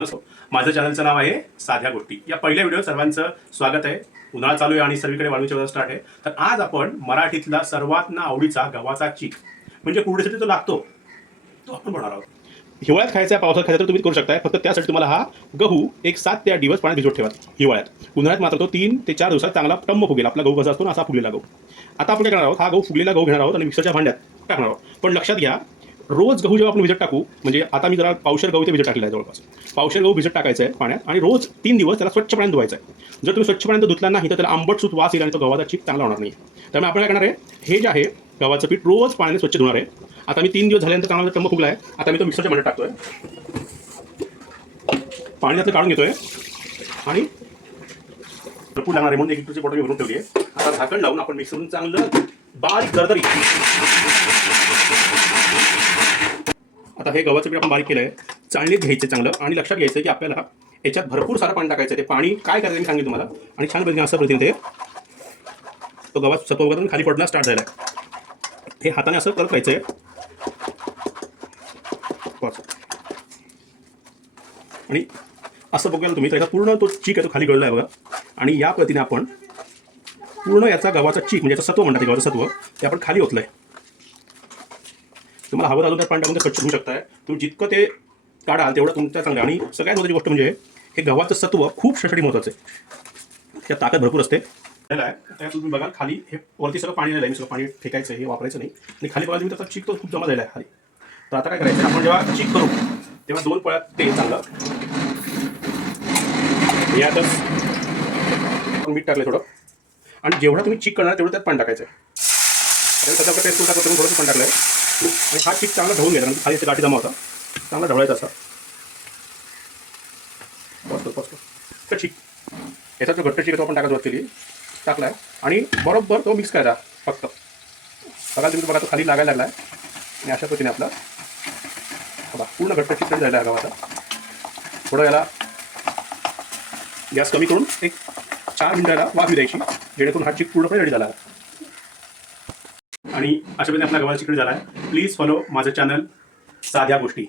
माझं चॅनलचं नाव आहे साध्या गोष्टी. या पहिल्या व्हिडिओ सर्वांचं स्वागत आहे. उन्हाळा चालू आहे आणि सर्वीकडे वाळूची वेळ स्टार्ट आहे. तर आज आपण मराठीतला सर्वात आवडीचा गव्हाचा चीक म्हणजे कुरडीसाठी तो लागतो तो आपण बनवणार आहोत. हिवाळ्यात खायचा पावसात खायचा तर तुम्ही करू शकता. फक्त त्यासाठी तुम्हाला हा गहू एक 7 ते 8 दिवस पाण्यात भिजवत ठेवा हिवाळ्यात. उन्हाळ्यात मात्र तो 3 ते 4 दिवसात चांगला टम्म फुगेल. आपला गहू कसा असतो ना असा फुगलेला गहू. आता आपण काय करणार आहोत, हा गहू फुगलेला गहू घेणार आहोत आणि मिक्सरच्या भांड्यात टाकणार आहोत. पण लक्षात घ्या, रोज गहू जेव्हा आपण भिजत टाकू, म्हणजे आता मी जरा पावशेर गहू ते भिजत टाकलेला आहे, जवळपास पावशेर गहू भिजत टाकायचं आहे पाण्यात आणि रोज 3 दिवस त्याला स्वच्छ पाण्यात धुवायचं आहे. जर तुम्ही स्वच्छ पाण्यात धुतला नाही तर त्याला आंबट सूत वास येईल आणि तो गव्हाचा चीक चांगला होणार नाही. त्यामुळे आपण काय करणार आहे, हे जे आहे गव्हाचं पीठ रोज पाण्याने स्वच्छ धुणार आहे. आता मी 3 दिवस झाल्यानंतर चांगला टम्म फुगला आहे. आता मी तो मिक्सरच्या भांड्यात टाकतोय, पाणी त्यातलं काढून घेतोय आणि भरपूर लागणार आहे म्हणून एक लिटरची बॉटल मी भरून ठेवली आहे. आता झाकण लावून आपण मिक्सरवरून चांगलं बारीक दरदरी. आता हे गव्हाचं पीठ आपण बारीक केलं आहे, चाळणीत घ्यायचं चांगलं आणि लक्षात घ्यायचं आहे की आपल्याला याच्यात भरपूर सारं पाणी टाकायचं. ते पाणी काय करायचं मी सांगेन तुम्हाला. आणि छान पद्धतीने असं पद्धतीने ते तो गव्हात सत्व वगैरे खाली पडणं स्टार्ट झालं आहे. हे हाताने असं करत राहायचं आहे आणि असं बघायला तुम्ही त्याचा पूर्ण तो चीक आहे तो खाली गळला आहे बघा. आणि या पद्धतीने आपण पूर्ण याचा गव्हाचा चीक म्हणजे याचं सत्व म्हणतात, गव्हाचं सत्व ते आपण खाली ओतलं आहे. तुम्हाला हवं अजून त्या पाणी टाकून स्वच्छ होऊ शकताय. तुम्ही जितकं ते काढाल तेवढं तुमच्या चांगलं. आणि सगळ्यात महत्त्वाची गोष्ट म्हणजे हे गव्हाचं सत्व खूप शरीरासाठी महत्त्वाचं आहे. त्यात ताकद भरपूर असते. त्यात तुम्ही बघाल खाली हे वरती सगळं पाणी झालं आहे, सगळं पाणी फेकायचं हे वापरायचं नाही. आणि खाली बघा तुम्ही त्याचा चीक तो खूप जमा झाला आहे खाली. तर आता काय करायचं, आपण जेव्हा चीक करू तेव्हा 2 पळ्यात तेल चांगलं यातच आपण मीठ टाकलं थोडं. आणि जेवढा तुम्ही चीक करणार तेवढं त्यात पाणी टाकायचं आहे. त्याच्याकडे टेस्ट टाकून थोडंसं पाणी टाकलं आहे आणि हा चीक चांगला ढवून घ्यायचा. म्हणजे खाली गाठी जमा होता, चांगला ढवळायचा असा तर चीक. याचा जो घट्ट चीक तो आपण टाकायला सुरुवात केली, टाकला आहे आणि बरोबर तो मिक्स करायचा. फक्त बघा तुम्ही बघा तो खाली लागायला लागला आहे आणि अशा पद्धतीने आपला बघा पूर्ण घट्ट चीक झाला आहे गव्हाचा. थोडं याला गॅस कमी करून एक 4 मिनिटाला वाफ द्यायची, जेणेकरून हा चीक पूर्णपणे रेडी झाला आहे. आणि अशा पद्धतीने आपला गव्हाचा चीक रेडी झाला आहे. प्लीज फॉलो माझं चॅनल साध्या गोष्टी.